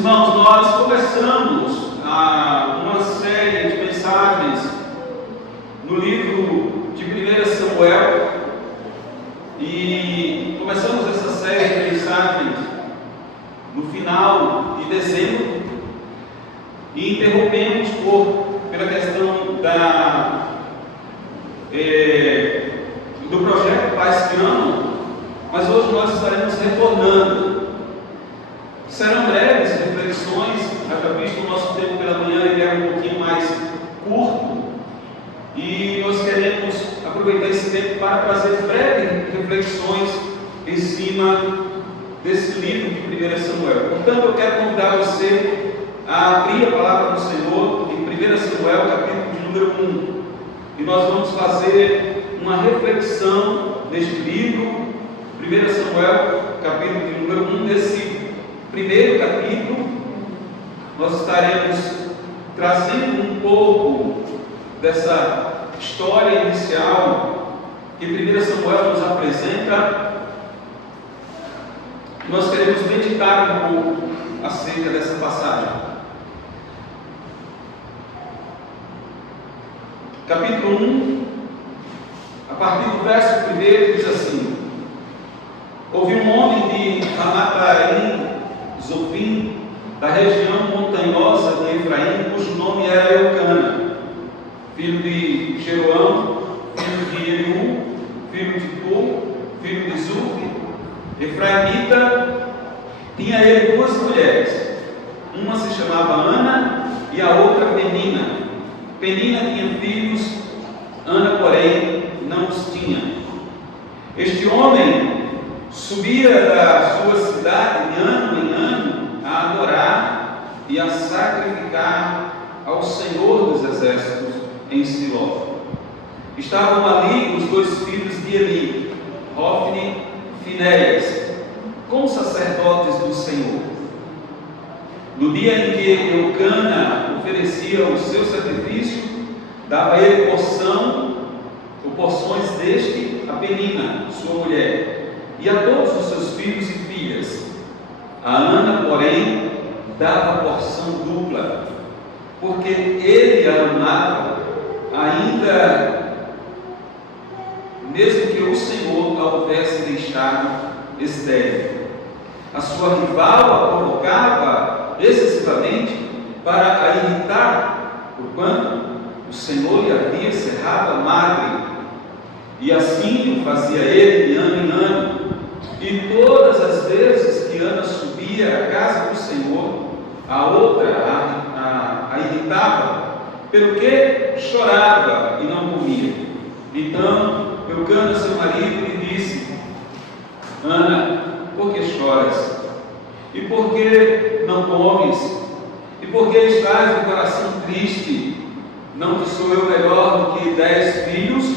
irmãos, nós começamos uma série de mensagens no livro de 1 Samuel e começamos essa série de mensagens no final de dezembro e interrompemos pela questão do projeto Pais que Amam, mas hoje nós estaremos retornando. Serão breves reflexões, já visto o nosso tempo pela manhã, ele é um pouquinho mais curto, e nós queremos aproveitar esse tempo para trazer breves reflexões em cima desse livro de 1 Samuel. Portanto, eu quero convidar você a abrir a palavra do Senhor em 1 Samuel, capítulo de número 1, e nós vamos fazer uma reflexão neste livro, 1 Samuel, capítulo de número 1, desse primeiro capítulo. Nós estaremos trazendo um pouco dessa história inicial que 1 Samuel nos apresenta. Nós queremos meditar um pouco acerca dessa passagem. Capítulo 1, a partir do verso 1, diz assim: houve um homem de Ramataim, Zofim, da região montanhosa de Efraim, cujo nome era Eucana, filho de Jeroão, filho de Eliú, filho de Tu, filho de Zufi, Efraimita. Tinha ele duas mulheres, uma se chamava Ana e a outra Penina. Penina tinha filhos, Ana, porém, não os tinha. Este homem subia da sua cidade de ano em ano a adorar e a sacrificar ao Senhor dos Exércitos em Siló. Estavam ali os dois filhos de Eli, Hofni e Finéias, como sacerdotes do Senhor. No dia em que Eucana oferecia o seu sacrifício, dava ele porções deste a Penina, sua mulher, e a todos os seus filhos e filhas. A Ana, porém, dava porção dupla, porque ele a amava, ainda mesmo que o Senhor a houvesse deixado estéril. A sua rival a provocava excessivamente para a irritar, porquanto o Senhor lhe havia cerrado a madre, e assim o fazia ele de ano em ano. E todas as vezes que Ana subia à casa do Senhor, a outra a irritava, pelo que chorava e não comia. Então Eucana, seu marido, lhe disse: Ana, por que choras? E por que não comes? E por que estás de coração triste? Não te sou eu melhor do que 10 filhos?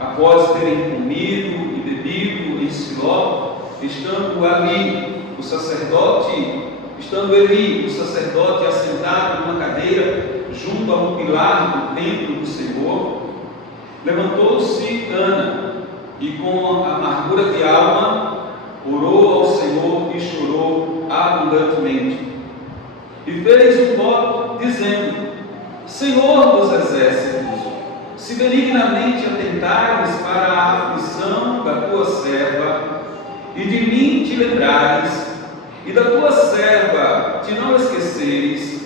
Após terem comido e bebido em Siló, estando Eli, o sacerdote, assentado numa cadeira junto ao pilar do templo do Senhor, levantou-se Ana e, com amargura de alma, orou ao Senhor e chorou abundantemente. E fez um voto, dizendo: Senhor dos exércitos, se benignamente atentares para a aflição da tua serva, e de mim te lembrares, e da tua serva te não esqueceres,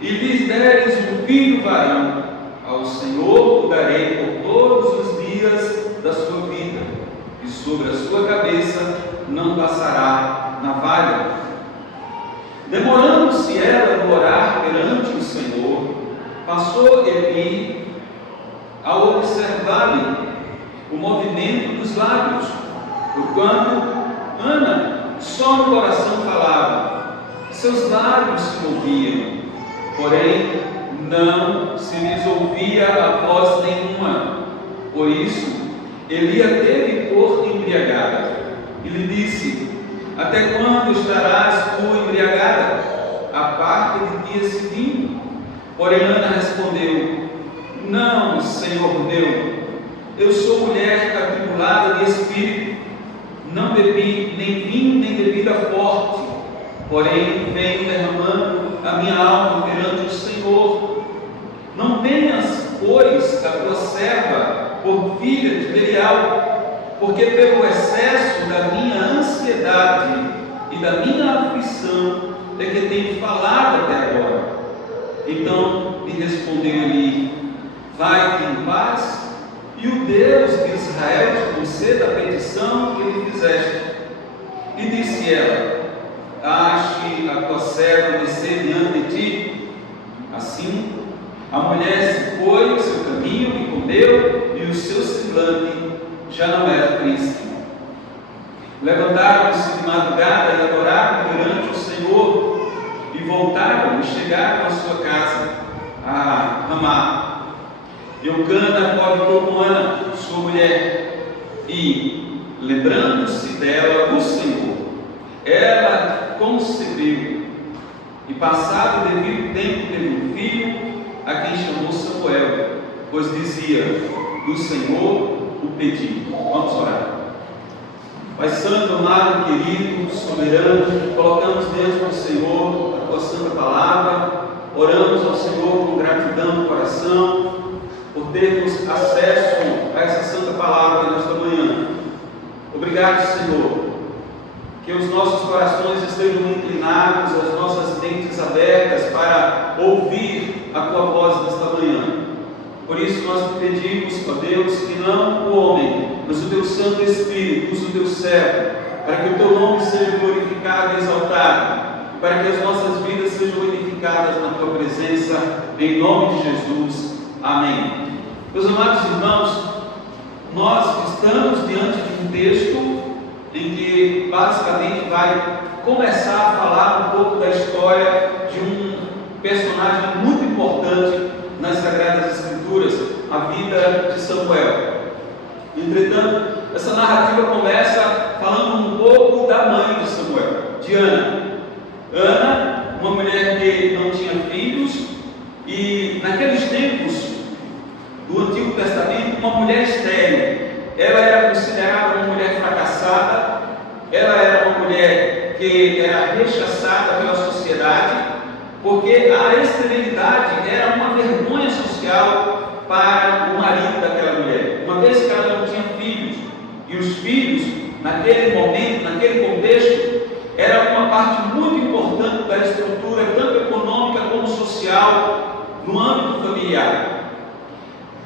e lhes deres um filho varão, ao Senhor o darei por todos os dias da sua vida, e sobre a sua cabeça não passará navalha. Demorando-se ela a orar perante o Senhor, passou Eli a observar-lhe o movimento dos lábios, porquanto Ana só no coração falava, seus lábios se moviam, porém não se lhes ouvia a voz nenhuma. Por isso Eli a teve por embriagada e lhe disse: até quando estarás tu embriagada? Aparta de ti esse vinho. Porém Ana respondeu: não, Senhor meu, eu sou mulher atribulada de espírito, não bebi nem vinho nem bebida forte, porém venho derramando a minha alma perante o Senhor. Não tenhas, pois, a tua serva por filha de Belial, porque pelo excesso da minha ansiedade e da minha aflição é que tenho falado até agora. Então lhe respondeu-lhe: vai-te em paz, e o Deus de Israel te conceda a petição que lhe fizeste. E disse ela: ache a tua serva descer diante de ti. Assim a mulher se foi o seu caminho e comeu, e o seu semblante já não era triste. Levantaram-se de madrugada e adoraram perante o Senhor, e voltaram e chegaram à sua casa, a Ramá. Eucana acordou com Ana, sua mulher, e, lembrando-se dela o Senhor, ela concebeu, e passado o devido tempo teve um filho, a quem chamou Samuel, pois dizia: do Senhor o pedi. Vamos orar. Pai Santo, amado, querido, soberano, colocamos diante do Senhor a tua santa palavra, oramos ao Senhor com gratidão no coração, por termos acesso a essa santa palavra nesta manhã. Obrigado, Senhor, que os nossos corações estejam inclinados, as nossas mentes abertas para ouvir a tua voz nesta manhã. Por isso nós te pedimos, ó Deus, que não o homem, mas o teu Santo Espírito, use o teu servo, para que o teu nome seja glorificado e exaltado, para que as nossas vidas sejam edificadas na tua presença, em nome de Jesus. Amém. Meus amados irmãos, nós estamos diante de um texto em que basicamente vai começar a falar um pouco da história de um personagem muito importante nas Sagradas Escrituras, a vida de Samuel. Entretanto, essa narrativa começa falando um pouco da mãe de Samuel, de Ana. Ana, uma mulher que não tinha filhos, e naqueles tempos do Antigo Testamento, uma mulher estéril. Ela era considerada uma mulher fracassada, ela era uma mulher que era rechaçada pela sociedade, porque a esterilidade era uma vergonha social para o marido daquela mulher, uma vez que ela não tinha filhos, e os filhos, naquele momento, naquele contexto, era uma parte muito importante da estrutura, tanto econômica como social, no âmbito familiar.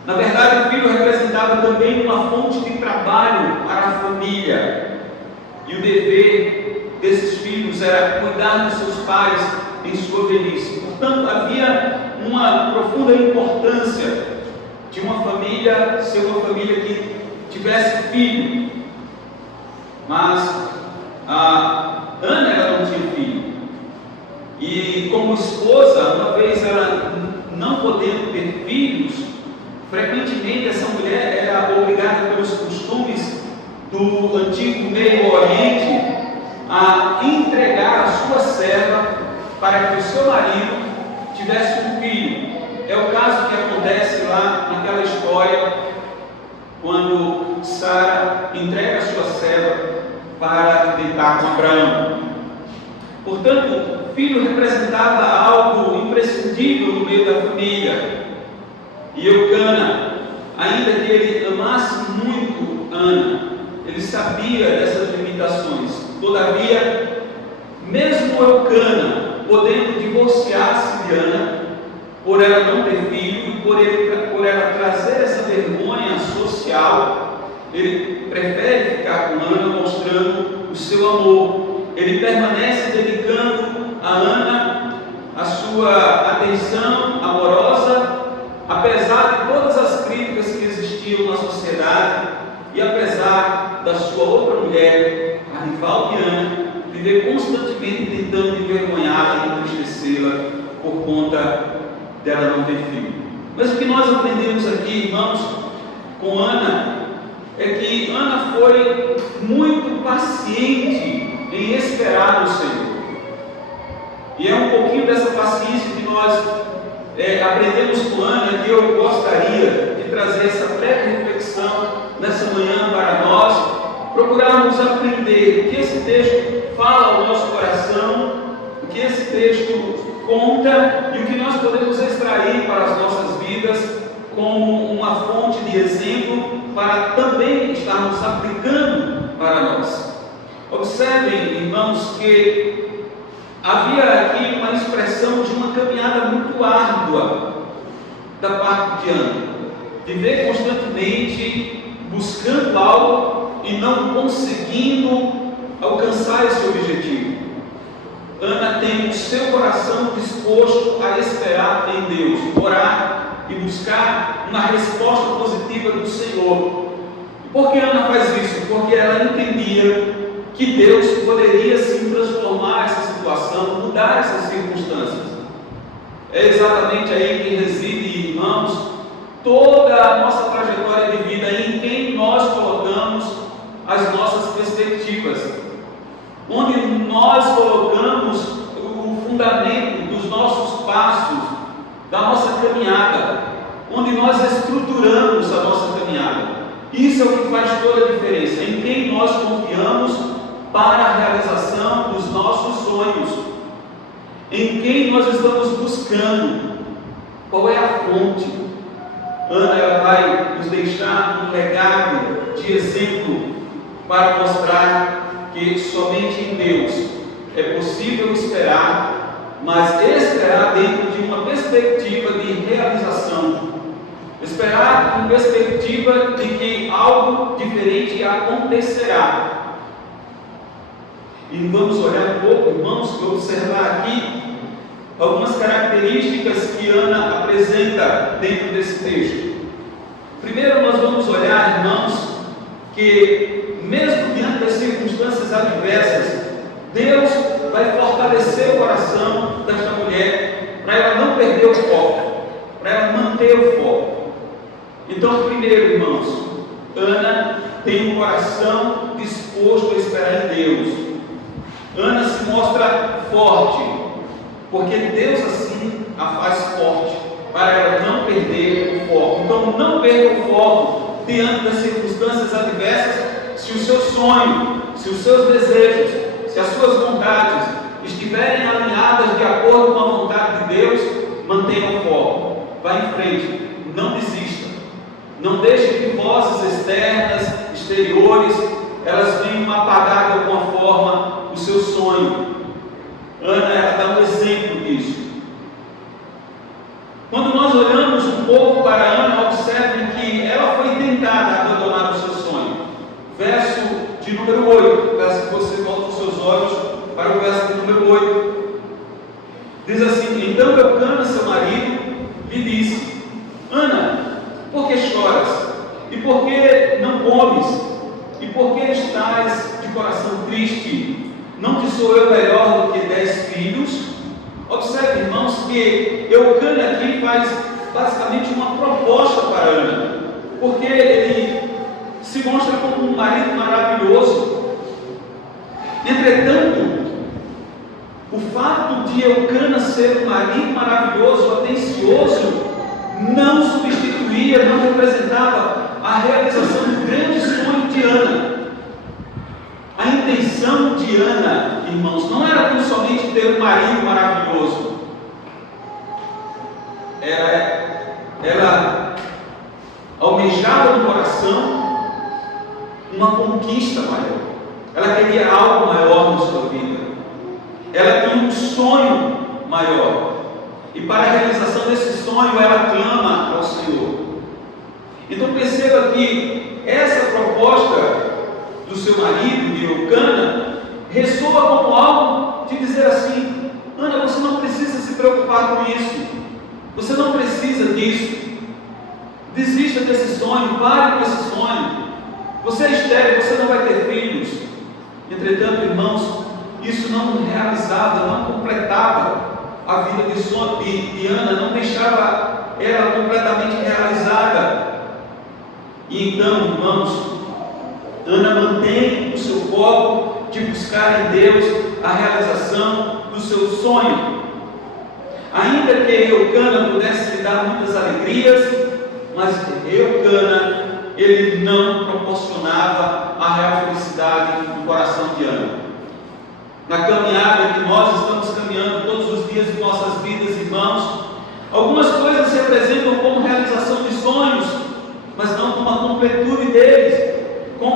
Na verdade, o filho representava também uma fonte de trabalho para a família, e o dever desses filhos era cuidar dos seus pais em sua velhice. Portanto, havia uma profunda importância de uma família ser uma família que tivesse filho. Mas a Ana, ela não tinha filho, e como esposa, uma vez ela não podendo ter filhos, frequentemente essa mulher era obrigada pelos costumes do antigo Meio Oriente a entregar a sua serva para que o seu marido tivesse um filho. É o caso que acontece lá naquela história, quando Sara entrega a sua serva para deitar com Abraão. Portanto, o filho representava algo imprescindível no meio da família. E Eucana, ainda que ele amasse muito Ana, ele sabia dessas limitações. Todavia, mesmo Eucana podendo divorciar-se de Ana, por ela não ter filho e por ela trazer essa vergonha social, ele prefere ficar com Ana, mostrando o seu amor. Ele permanece dedicando a Ana a sua atenção amorosa, apesar de todas as críticas que existiam na sociedade, e apesar da sua outra mulher, a rival de Ana, viver constantemente tentando envergonhá-la e entristecê-la por conta dela não ter filho. Mas o que nós aprendemos aqui, irmãos, com Ana, é que Ana foi muito paciente em esperar no Senhor. E é um pouquinho dessa paciência que nós aprendemos com Ana, que eu gostaria de trazer essa breve reflexão nessa manhã para nós, procurarmos aprender o que esse texto fala ao nosso coração conta e o que nós podemos extrair para as nossas vidas como uma fonte de exemplo para também estarmos aplicando para nós. Observem, irmãos, que havia aqui uma expressão de uma caminhada muito árdua da parte de Ana, de ver constantemente buscando algo e não conseguindo alcançar esse objetivo. Ana tem o seu coração disposto a esperar em Deus, orar e buscar uma resposta positiva do Senhor. Por que Ana faz isso? Porque ela entendia que Deus poderia sim transformar essa situação, mudar essas circunstâncias. É exatamente aí que reside, irmãos, toda a nossa trajetória de vida, em quem nós colocamos as nossas perspectivas, onde nós colocamos o fundamento dos nossos passos, da nossa caminhada, onde nós estruturamos a nossa caminhada. Isso é o que faz toda a diferença, em quem nós confiamos para a realização dos nossos sonhos, em quem nós estamos buscando, qual é a fonte. Ana, ela vai nos deixar um legado de exemplo para mostrar que somente em Deus é possível esperar, mas esperar dentro de uma perspectiva de realização, esperar com perspectiva de que algo diferente acontecerá. E vamos olhar um pouco, irmãos, e observar aqui algumas características que Ana apresenta dentro desse texto. Primeiro, nós vamos olhar, irmãos, que mesmo diante das circunstâncias adversas, Deus vai fortalecer o coração desta mulher para ela não perder o foco, para ela manter o foco. Então, primeiro, irmãos, Ana tem um coração disposto a esperar em Deus. Ana se mostra forte, porque Deus assim a faz forte, para ela não perder o foco. Então, não perca o foco diante das circunstâncias adversas. Se o seu sonho, se os seus desejos, se as suas vontades estiverem alinhadas de acordo com a vontade de Deus, mantenha o foco, vá em frente, não desista, não deixe que vozes externas, exteriores, elas venham apagar de alguma forma o seu sonho. Ana, ela dá um exemplo disso. Quando nós olhamos um pouco para Ana, observem que ela foi tentada a abandonar o seu sonho. Verso de número 8, peço que você volte os seus olhos para o verso de número 8. Diz assim: então Eucana, seu marido, lhe disse: Ana, por que choras? E por que não comes? E por que estás de coração triste? Não te sou eu melhor do que 10 filhos? Observe, irmãos, que Eucana aqui faz basicamente uma proposta para Ana, porque ele se mostra como um marido maravilhoso. Entretanto, o fato de Eucana ser um marido maravilhoso, atencioso, não substituía, não representava a realização do grande sonho de Ana. A intenção de Ana, irmãos, não era tão somente ter um marido maravilhoso. Ela almejava no coração uma conquista maior. Ela queria algo maior na sua vida. Ela tinha um sonho maior. E para a realização desse sonho, ela clama ao Senhor. Então perceba que essa proposta do seu marido, de Eucana, ressoa como algo de dizer assim: Ana, você não precisa se preocupar com isso, você não precisa disso, desista desse sonho, pare com esse sonho, você é estéril, você não vai ter filhos. Entretanto, irmãos, isso não realizava, não completava a vida de Ana, não deixava ela completamente realizada. E então, irmãos, Ana mantém o seu foco de buscar em Deus a realização do seu sonho. Ainda que Eucana pudesse lhe dar muitas alegrias, mas Eucana, ele não proporcionava a real felicidade no coração de Ana. Na caminhada que nós estamos caminhando todos os dias de nossas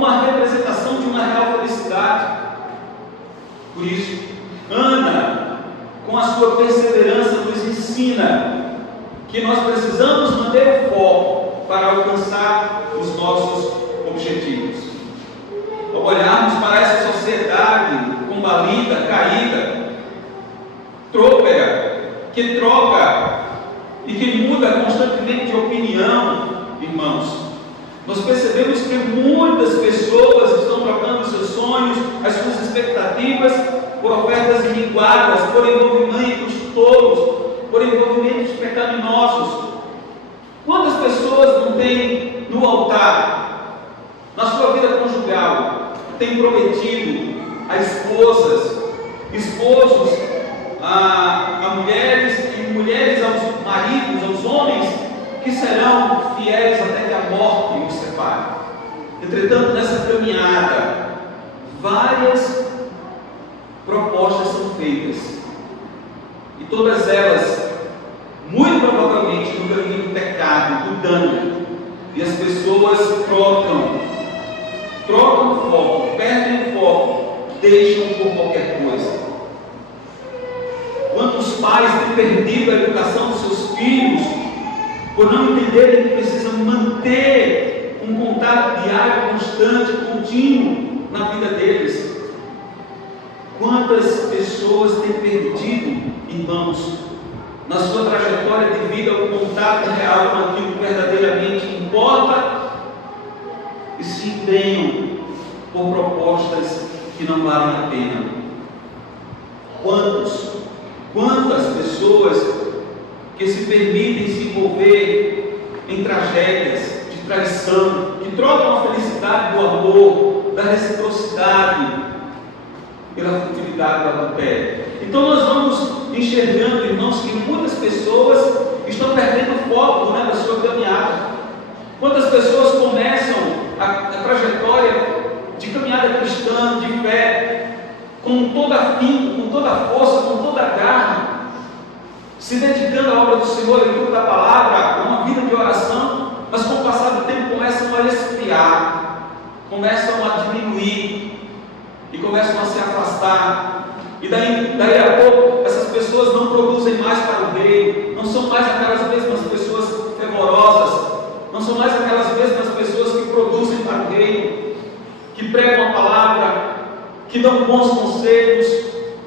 como a representação de uma real felicidade. Por isso, Ana, com a sua perseverança, nos ensina que nós precisamos manter o foco para alcançar os nossos objetivos. Ao olharmos para essa sociedade combalida, caída, trôpega, que troca e que muda constantemente de opinião, irmãos, nós percebemos que muitas pessoas estão trocando os seus sonhos, as suas expectativas, por ofertas ilinguadas, por envolvimentos tolos, por envolvimentos pecaminosos. Quantas pessoas não têm no altar, na sua vida conjugal, têm prometido a esposas, esposos, a mulheres e mulheres aos maridos, aos homens, que serão fiéis até que a morte os separe. Entretanto, nessa caminhada, várias propostas são feitas, e todas elas, muito provavelmente, no caminho do pecado, do dano, e as pessoas trocam o foco, perdem o foco, deixam por qualquer coisa. Quantos pais têm perdido a educação dos seus filhos por não entenderem que precisam manter um contato diário, constante, contínuo na vida deles? Quantas pessoas têm perdido, irmãos, na sua trajetória de vida, o contato real com aquilo que verdadeiramente importa e se empenham por propostas que não valem a pena? Quantas pessoas que se permitem se envolver em tragédias de traição, que trocam a felicidade do amor, da reciprocidade, pela futilidade do adultério? Então nós vamos enxergando, irmãos, que muitas pessoas estão perdendo o foco da sua caminhada. Quantas pessoas começam a trajetória de caminhada cristã, de fé, com toda a afinco, com toda a força, com toda a garra, se dedicando à obra do Senhor, à leitura da palavra, a uma vida de oração, mas com o passar do tempo começam a esfriar, começam a diminuir e começam a se afastar. E daí a pouco essas pessoas não produzem mais para o reino, não são mais aquelas mesmas pessoas fervorosas, não são mais aquelas mesmas pessoas que produzem para o reino, que pregam a palavra, que dão bons conselhos,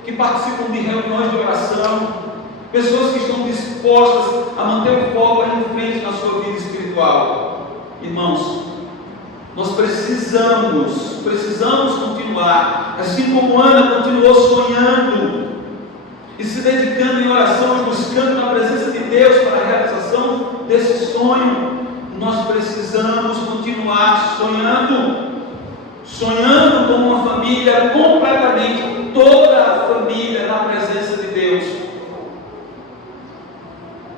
que participam de reuniões de oração, pessoas que estão dispostas a manter o foco em frente na sua vida espiritual. Irmãos, nós precisamos continuar, assim como Ana continuou sonhando e se dedicando em oração e buscando na presença de Deus para a realização desse sonho. Nós precisamos continuar sonhando como uma família, completamente, toda a família na presença de Deus.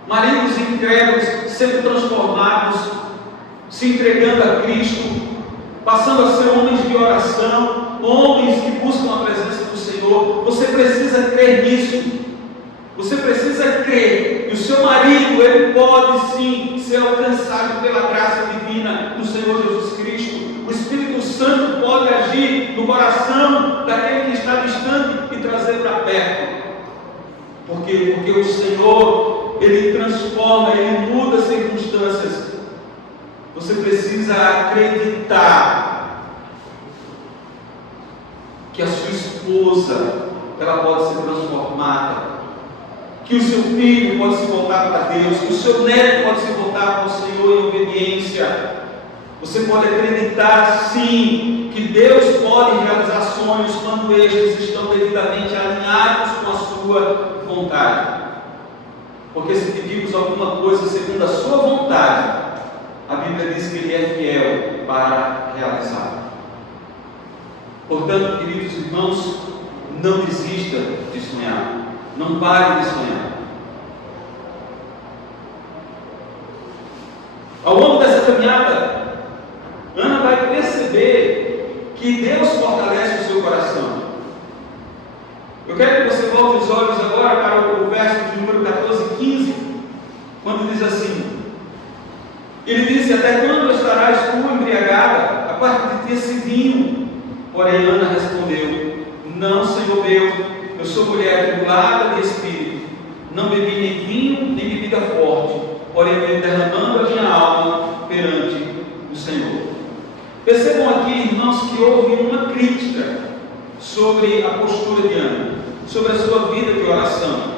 Maridos incrédulos sendo transformados, se entregando a Cristo, passando a ser homens de oração, homens que buscam a presença do Senhor. Você precisa crer nisso. Você precisa crer que o seu marido, ele pode sim ser alcançado pela graça divina do Senhor Jesus Cristo. O Espírito Santo pode agir no coração daquele que está distante e trazer para perto. Porque o Senhor, ele transforma, ele muda as circunstâncias. Você precisa acreditar que a sua esposa, ela pode ser transformada, que o seu filho pode se voltar para Deus, que o seu neto pode se voltar para o Senhor em obediência. Você pode acreditar sim que Deus pode realizar sonhos quando estes estão devidamente alinhados com a sua vontade. Porque se pedimos alguma coisa segundo a sua vontade, a Bíblia diz que Ele é fiel para realizar. Portanto, queridos irmãos, não desista de sonhar. Não pare de sonhar. Ao longo dessa caminhada, Ana vai perceber que Deus fortalece o seu coração. Eu quero que você volte os olhos agora para o verso de número 14 e 15, quando diz assim: ele disse: até quando estarás tu embriagada? parte de ti esse vinho. Porém, Ana respondeu: não, Senhor meu, eu sou mulher atribulada de espírito, não bebi nem vinho, nem bebida forte, porém venho derramando a minha alma perante o Senhor. Percebam aqui, irmãos, que houve uma crítica sobre a postura de Ana, sobre a sua vida de oração.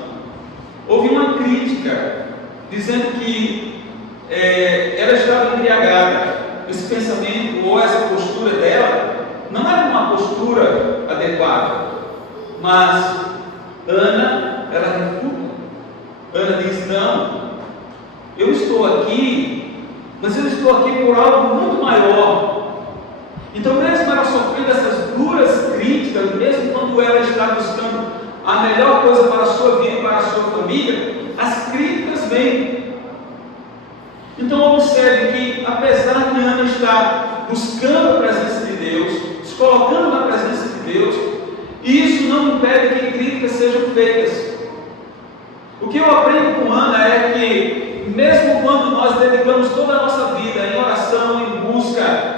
Houve uma crítica, dizendo que ela estava embriagada. Esse pensamento ou essa postura dela não era uma postura adequada. Mas Ana, ela refuta. Ana diz: não, eu estou aqui, mas eu estou aqui por algo muito maior. Então, mesmo ela sofrendo essas duras críticas, mesmo quando ela está buscando a melhor coisa para a sua vida e para a sua família, as críticas vêm. Então, observe que, apesar de Ana estar buscando a presença de Deus, se colocando na presença de Deus, isso não impede que críticas sejam feitas. O que eu aprendo com Ana é que, mesmo quando nós dedicamos toda a nossa vida em oração, em busca,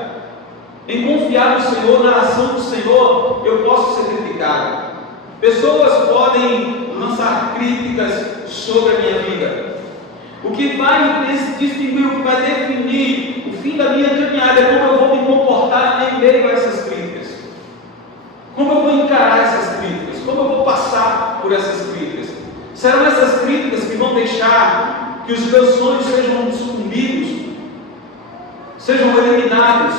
em confiar no Senhor, na ação do Senhor, eu posso ser criticado. Pessoas podem lançar críticas sobre a minha vida. O que vai distinguir, o que vai definir o fim da minha caminhada é como eu vou me comportar em meio a essas críticas. Como eu vou encarar essas críticas? Como eu vou passar por essas críticas? Serão essas críticas que vão deixar que os meus sonhos sejam sucumbidos, sejam eliminados,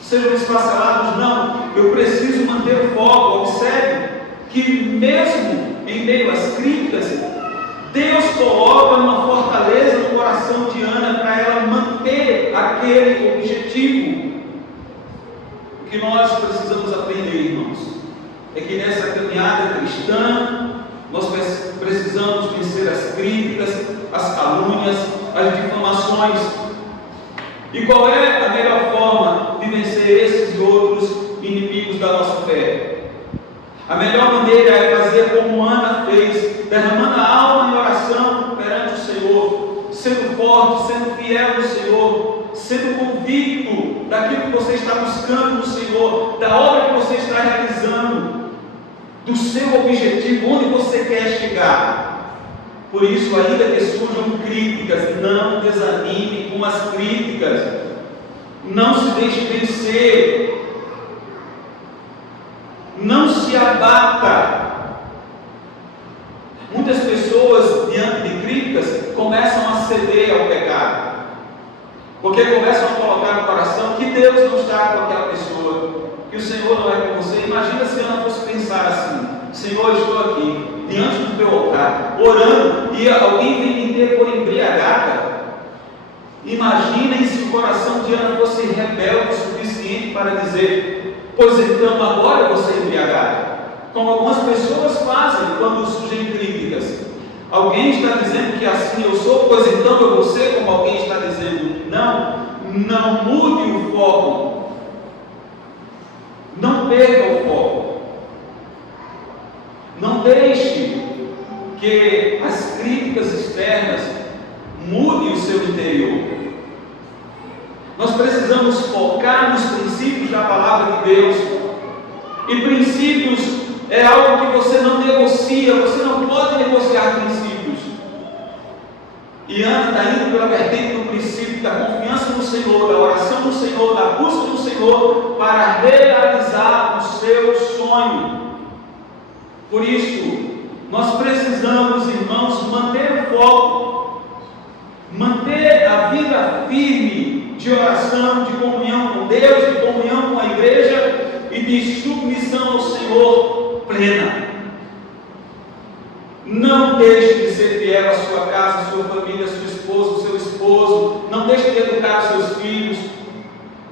sejam esfacelados? Não, eu preciso manter o foco. Observe que mesmo em meio às críticas, Deus coloca uma fortaleza no coração de Ana para ela manter aquele objetivo. O que nós precisamos aprender, irmãos, é que nessa caminhada cristã, nós precisamos vencer as críticas, as calúnias, as difamações. E qual é a melhor forma de vencer esses e outros inimigos da nossa fé? A melhor maneira é fazer como Ana fez, derramando a alma em oração perante o Senhor, sendo forte, sendo fiel ao Senhor, sendo convicto daquilo que você está buscando no Senhor, da obra que você está realizando, do seu objetivo, onde você quer chegar. Por isso, ainda que surjam críticas, não desanime com as críticas, não se deixe vencer, não se abata. Muitas pessoas, diante de críticas, começam a ceder ao pecado, porque começam a colocar no coração que Deus não está com aquela pessoa, que o Senhor não é com você. Imagina se Ana fosse pensar assim: Senhor, eu estou aqui, diante do teu altar, orando, e alguém vem me ter por embriagada. Imaginem se o coração de Ana fosse rebelde o suficiente para dizer: pois então agora eu vou ser embriagada. Como algumas pessoas fazem quando surgem críticas. Alguém está dizendo que assim eu sou, pois então eu vou ser como alguém está dizendo. Não mude o foco. Não perca o foco. Não deixe que as críticas externas mudem o seu interior. Nós precisamos focar nos princípios da palavra de Deus. E princípios é algo que você não negocia, você não pode negociar princípios. E Ana está indo pela vertente do princípio da confiança no Senhor, da oração no Senhor, da busca no Senhor, para realizar o seu sonho. Por isso, nós precisamos, irmãos, manter o foco, manter a vida firme de oração, de comunhão com Deus, de comunhão com a igreja e de submissão ao Senhor plena. Não deixe de ser fiel à sua casa, à sua família, à sua esposa, ao seu esposo. Não deixe de educar os seus filhos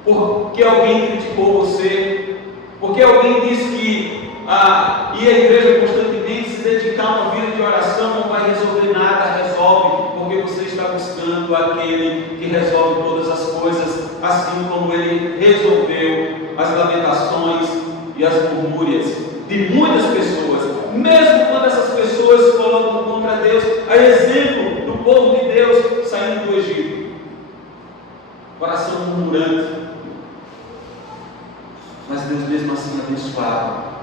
porque alguém criticou você, porque alguém disse que ir à igreja constantemente, se dedicar a uma vida de oração não vai resolver nada. Resolve, porque você está buscando aquele que resolve todas as coisas, assim como ele resolveu as lamentações e as murmúrias de muitas pessoas, mesmo quando essas pessoas se colocam contra Deus, a exemplo do povo de Deus saindo do Egito. Coração murmurante, mas Deus mesmo assim abençoava.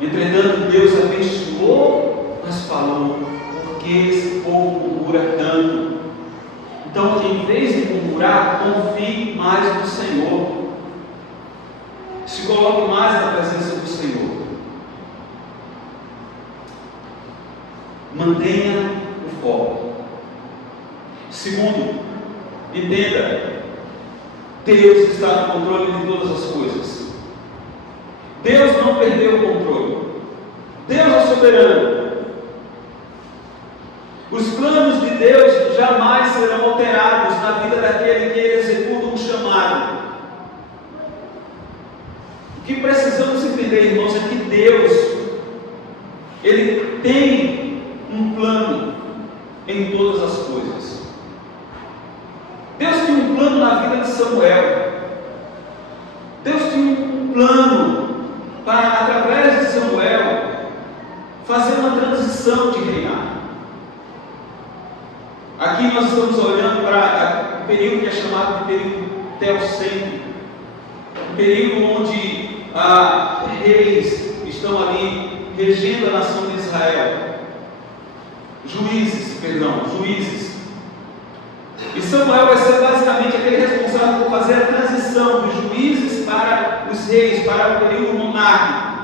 Entretanto, Deus abençoou, mas falou: por que esse povo murmura tanto? Então, em vez de murmurar, confie mais no Senhor. Se coloque mais na presença do Senhor. Mantenha o foco. Segundo, entenda: Deus está no controle de todas as coisas. Deus não perdeu o controle. Deus é soberano. Os planos de Deus jamais serão alterados na vida daquele que ele executa um chamado. O que precisamos entender, irmãos, é que Deus, Ele tem um plano em todas as coisas. Deus tinha um plano na vida de Samuel. Deus tinha um plano para, através de Samuel, fazer uma transição de reinado. Aqui nós estamos olhando para o período que é chamado de período teocêntrico, um período onde reis estão ali regendo a nação de Israel, juízes. E Samuel vai ser basicamente aquele responsável por fazer a transição dos juízes para os reis, para o período monárquico.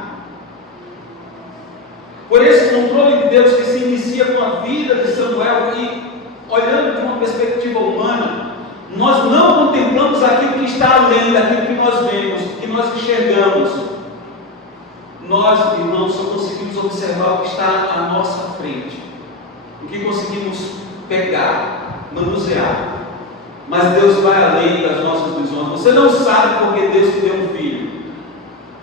Por esse controle de Deus que se inicia com a vida de Samuel, e olhando de uma perspectiva humana, nós não contemplamos aquilo que está além daquilo que nós vemos, que nós enxergamos. Nós, irmãos, só conseguimos observar o que está à nossa frente, o que conseguimos pegar, manusear. Mas Deus vai além das nossas visões. Você não sabe porque Deus te deu um filho.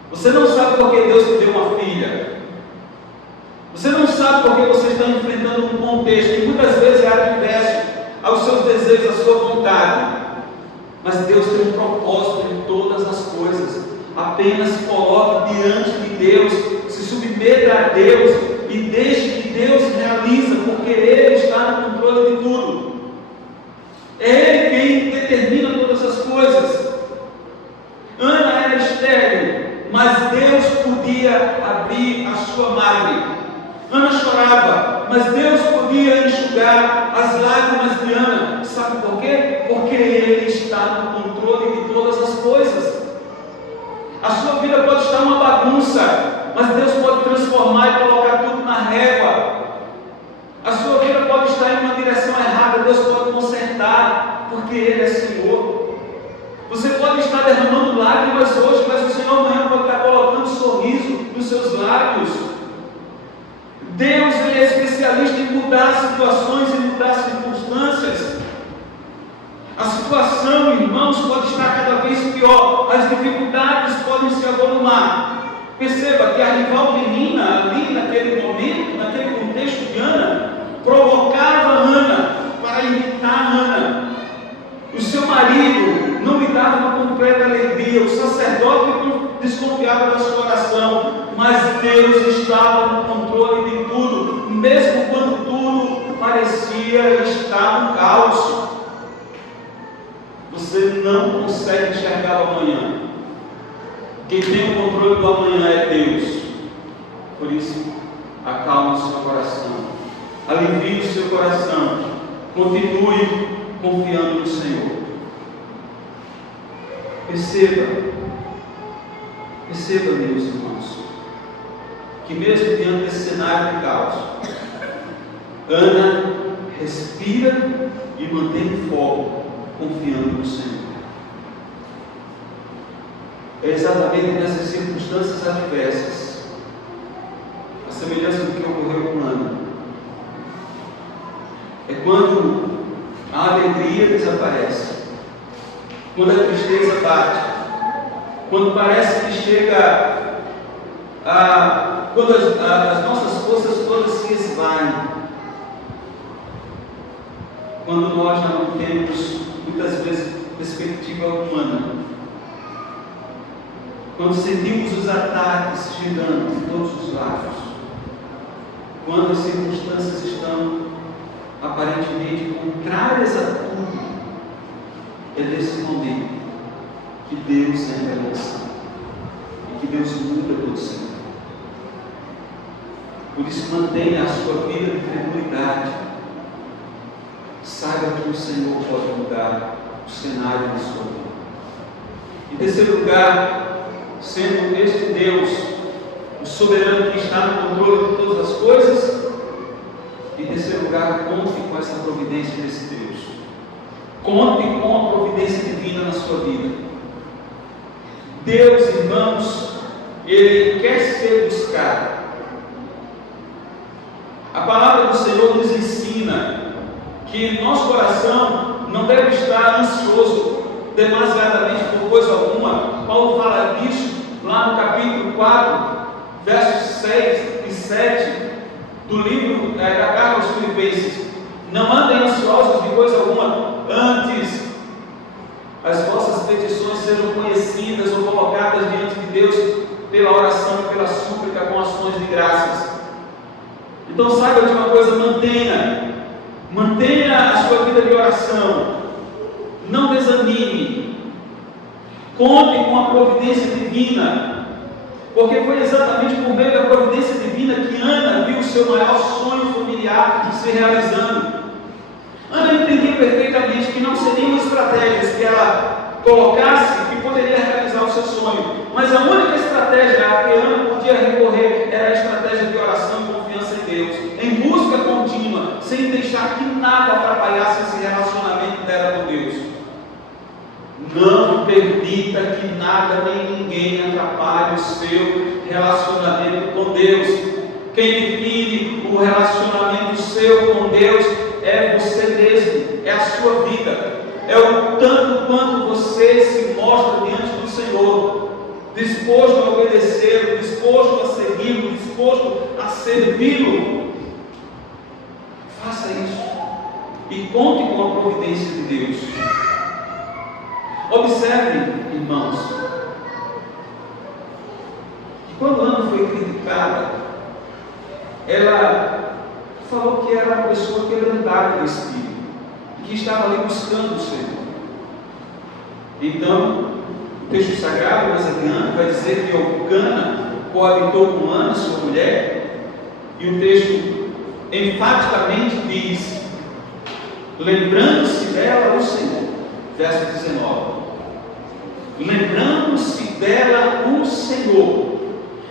Você não sabe porque Deus te deu uma filha. Você não sabe porque você está enfrentando um contexto que muitas vezes é adverso aos seus desejos, à sua vontade. Mas Deus tem um propósito em todas as coisas. Apenas se coloque diante de Deus, se submeta a Deus e deixe que Deus realiza, porque Ele está no controle de tudo. É Ele quem determina todas as coisas. Ana era estéril, mas Deus podia abrir a sua madre. Ana chorava, mas Deus podia enxugar as lágrimas de Ana. Sabe por quê? Porque Ele está no controle de todas as coisas. A sua vida pode estar uma bagunça, mas Deus pode transformar e colocar tudo na régua. A sua vida pode estar em uma direção errada, Deus pode consertar, porque Ele é Senhor. Você pode estar derramando lágrimas hoje, mas o Senhor amanhã pode estar colocando um sorriso nos seus lábios. Deus, Ele é especialista em mudar situações e mudar circunstâncias. A situação, irmãos, pode estar cada vez pior, as dificuldades podem se avolumar. Perceba que a rival menina ali naquele momento, naquele contexto de Ana, provocava Ana para irritar Ana. O seu marido não lhe dava uma completa alegria, o sacerdote desconfiava da sua oração, mas Deus estava no controle de tudo, mesmo quando tudo parecia estar no caos. Você não consegue enxergar o amanhã. Quem tem o controle do amanhã é Deus. Por isso, acalme o seu coração, alivie o seu coração, continue confiando no Senhor. Perceba, meus irmãos, que mesmo diante desse cenário de caos, Ana respira e mantém o foco, confiando no Senhor. É exatamente nessas circunstâncias adversas, a semelhança do que ocorreu com Ana. É quando a alegria desaparece, quando a tristeza bate, quando parece que chega quando as nossas forças todas se esvaem, quando nós já não temos muitas vezes perspectiva humana, quando sentimos os ataques chegando de todos os lados, quando as circunstâncias estão aparentemente contrárias a tudo, é nesse momento que Deus é revelação e que Deus muda todo ser. Por isso, mantenha a sua vida de credulidade. Saiba que o Senhor pode mudar o cenário da sua vida. Em terceiro lugar, sendo este Deus o soberano que está no controle de todas as coisas, em terceiro lugar, conte com essa providência desse Deus. Conte com a providência divina na sua vida. Deus, irmãos, Ele quer ser buscado. A palavra do Senhor nos ensina que nosso coração não deve estar ansioso demasiadamente por coisa alguma. Paulo fala disso lá no capítulo 4, versos 6 e 7 do livro da carta aos Filipenses. Não andem ansiosos de coisa alguma, antes as vossas petições sejam conhecidas ou colocadas diante de Deus pela oração e pela súplica com ações de graças. Então saiba de uma coisa, mantenha a sua vida de oração, não desanime, conte com a providência divina, porque foi exatamente por meio da providência divina que Ana viu o seu maior sonho familiar se realizando. Ana entendia perfeitamente que não seriam estratégias que ela colocasse que poderia realizar o seu sonho, mas a única estratégia a que Ana podia recorrer era a estratégia de oração e confiança em Deus, em busca contínua, sem deixar que nada atrapalhasse esse relacionamento dela com Deus. Não permita que nada nem ninguém atrapalhe o seu relacionamento com Deus. Quem define o relacionamento seu com Deus é você mesmo, é a sua vida, é o tanto quanto você se mostra diante do Senhor, disposto a obedecê-lo, disposto a segui-lo, disposto a servi-lo. Faça isso e conte com a providência de Deus. Observe, irmãos, que quando Ana foi criticada, ela falou que era uma pessoa quebrantada no espírito, que estava ali buscando o Senhor. Então, o texto sagrado, mais adiante, vai dizer que Eucana coabitou com Ana, sua mulher, e o texto enfaticamente diz: lembrando-se dela o Senhor, verso 19. Lembrando-se dela o Senhor.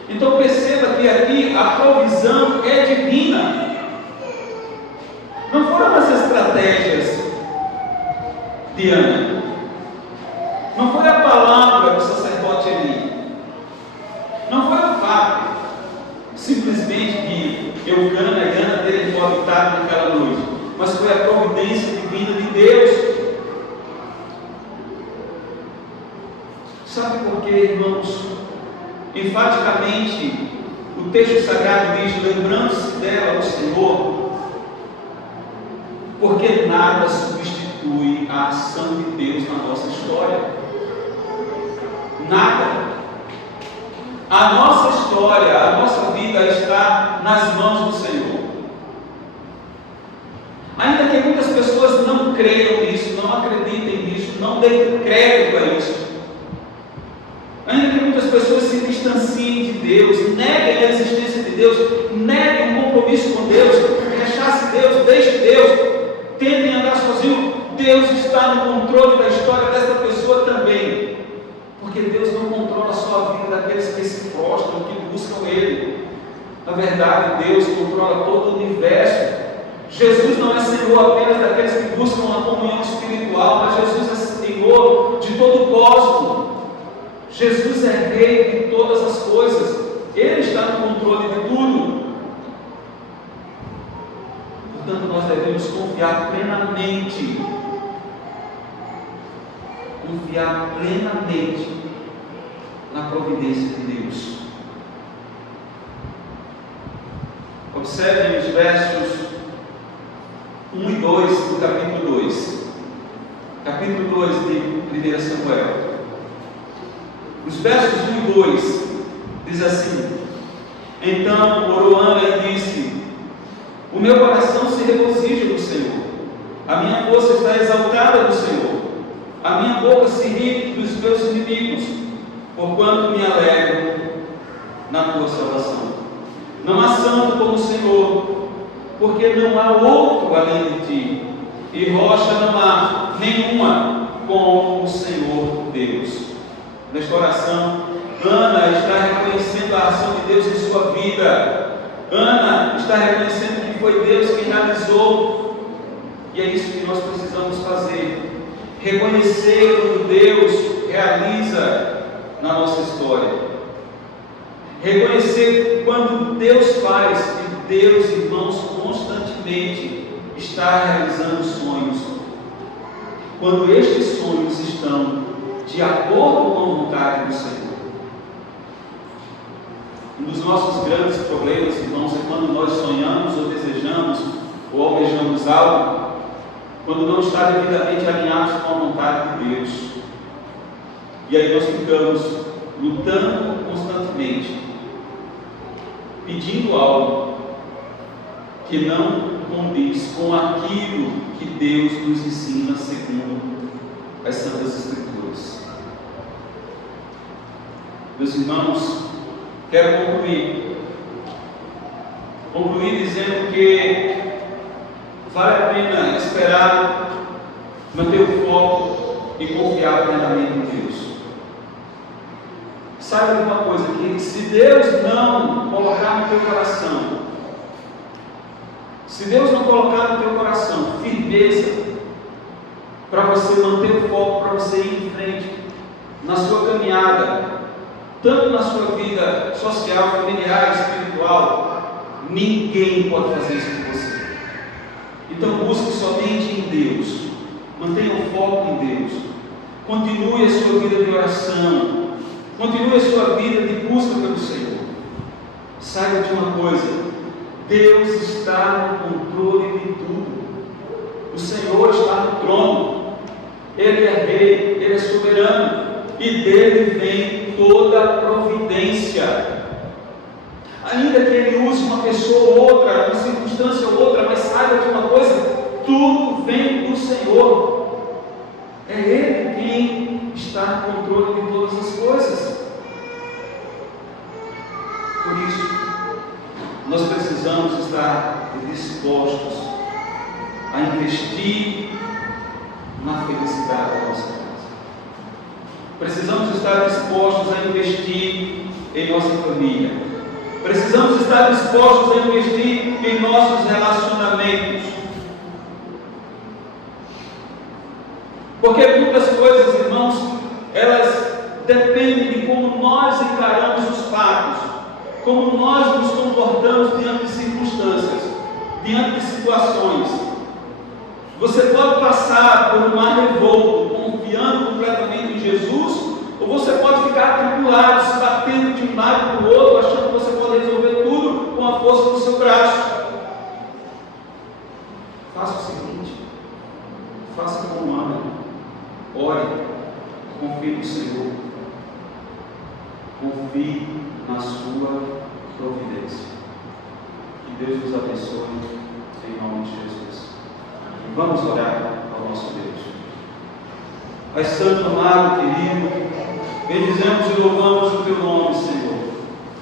Então perceba que aqui a provisão é divina. Não foram as estratégias de Ana, não foi a palavra do sacerdote Eli, não foi o fato simplesmente de Eucana e Ana terem coabitado naquela noite, mas foi a providência divina de Deus. Sabe por quê, irmãos? Enfaticamente o texto sagrado diz: lembrando-se dela o Senhor, porque nada substitui a ação de Deus na nossa história. Nada. A nossa história, a nossa vida está nas mãos do Senhor. Ainda que muitas pessoas não creiam nisso, não acreditem nisso, não deem crédito a isso, ainda que muitas pessoas se distanciem de Deus, neguem a existência de Deus, neguem um compromisso com Deus, rechace Deus, deixe Deus, tentem andar sozinho, Deus está no controle da história desta pessoa também, porque Deus não controla só a vida daqueles que se prostram, que buscam Ele. Na verdade, Deus controla todo o universo. Jesus não é Senhor apenas daqueles que buscam a comunhão espiritual, mas Jesus é Senhor de todo o cosmos. Jesus é Rei de todas as coisas, Ele está no controle de tudo. Portanto, nós devemos confiar plenamente na providência de Deus. Observem os versos 1 e 2 do capítulo 2. Capítulo 2 de 1 Samuel. Os versos 1 e 2 diz assim: então orou Ana e disse: o meu coração se regozija no Senhor, a minha força está exaltada no Senhor, a a minha boca se ri dos meus inimigos, porquanto me alegro na tua salvação. Não há santo como o Senhor, porque não há outro além de ti, e rocha não há nenhuma como o Senhor Deus. Nesta oração, Ana está reconhecendo a ação de Deus em sua vida. Ana está reconhecendo que foi Deus quem realizou, e é isso que nós precisamos fazer: reconhecer o que Deus realiza na nossa história, reconhecer quando Deus faz, e Deus, irmãos, constantemente está realizando sonhos, quando estes sonhos estão de acordo com a vontade do Senhor. Um dos nossos grandes problemas, irmãos, é quando nós sonhamos ou desejamos ou almejamos algo, quando não está devidamente alinhados com a vontade de Deus. E aí nós ficamos lutando constantemente, pedindo algo que não condiz com aquilo que Deus nos ensina segundo as Santas Escrituras. Meus irmãos, quero concluir dizendo que vale a pena esperar, manter o foco e confiar plenamente em Deus. Saiba de uma coisa, que se Deus não colocar no teu coração, se Deus não colocar no teu coração firmeza para você manter o foco, para você ir em frente na sua caminhada, tanto na sua vida social, familiar, espiritual, ninguém pode fazer isso por você. Então busque somente em Deus, mantenha o foco em Deus, continue a sua vida de oração, continue a sua vida de busca pelo Senhor. Saiba de uma coisa: Deus está no controle de tudo. O Senhor está no trono, Ele é rei, Ele é soberano, e dele vem toda a providência. Ainda que Ele use uma pessoa ou outra, uma circunstância ou outra, mas saiba de uma coisa: tudo vem do Senhor. É Ele quem está no controle de todas as coisas. Por isso, nós precisamos estar dispostos a investir na felicidade da nossa casa. Precisamos estar dispostos a investir em nossa família. Precisamos estar dispostos a investir em nossos relacionamentos. Porque muitas coisas, irmãos, elas dependem de como nós encaramos os fatos, como nós nos comportamos diante de circunstâncias, diante de situações. Você pode passar por um mar revolto, confiando completamente em Jesus, ou você pode ficar atribulado, se batendo de um lado para o outro, achando que você pode resolver tudo com a força do seu braço. Faça o seguinte: faça como Ana, ore, confie no Senhor, confie na sua providência. Que Deus nos abençoe, em nome de Jesus. Vamos orar ao nosso Deus. Pai santo, amado, querido, bendizemos e louvamos o teu nome, Senhor.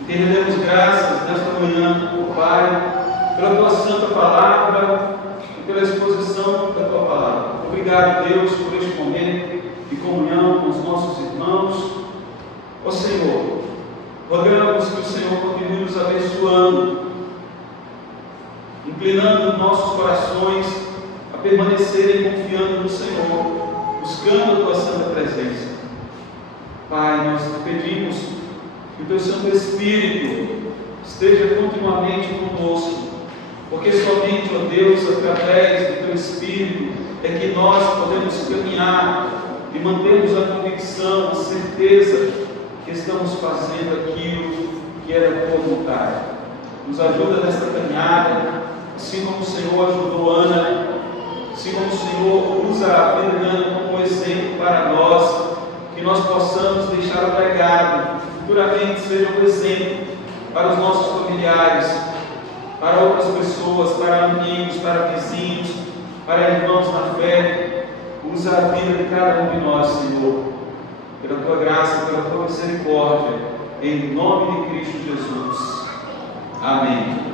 E te rendemos graças nesta manhã, oh Pai, pela tua santa palavra e pela exposição da tua palavra. Obrigado, Deus, por este momento de comunhão com os nossos irmãos. Ó Senhor, rogamos que o Senhor continue nos abençoando, inclinando nossos corações a permanecerem confiando no Senhor, buscando a tua santa presença. Pai, nós te pedimos que o teu Santo Espírito esteja continuamente conosco, porque somente, ó Deus, através do teu Espírito é que nós podemos caminhar e mantermos a convicção, a certeza que estamos fazendo aquilo que era a tua vontade. Nos ajuda nesta caminhada, assim como o Senhor ajudou Ana, assim como o Senhor usa a vida de Ana como exemplo para nós, que nós possamos deixar o legado, que futuramente seja um exemplo para os nossos familiares, para outras pessoas, para amigos, para vizinhos, para irmãos na fé, Usa a vida de cada um de nós, Senhor, pela tua graça, pela tua misericórdia, em nome de Cristo Jesus. Amém.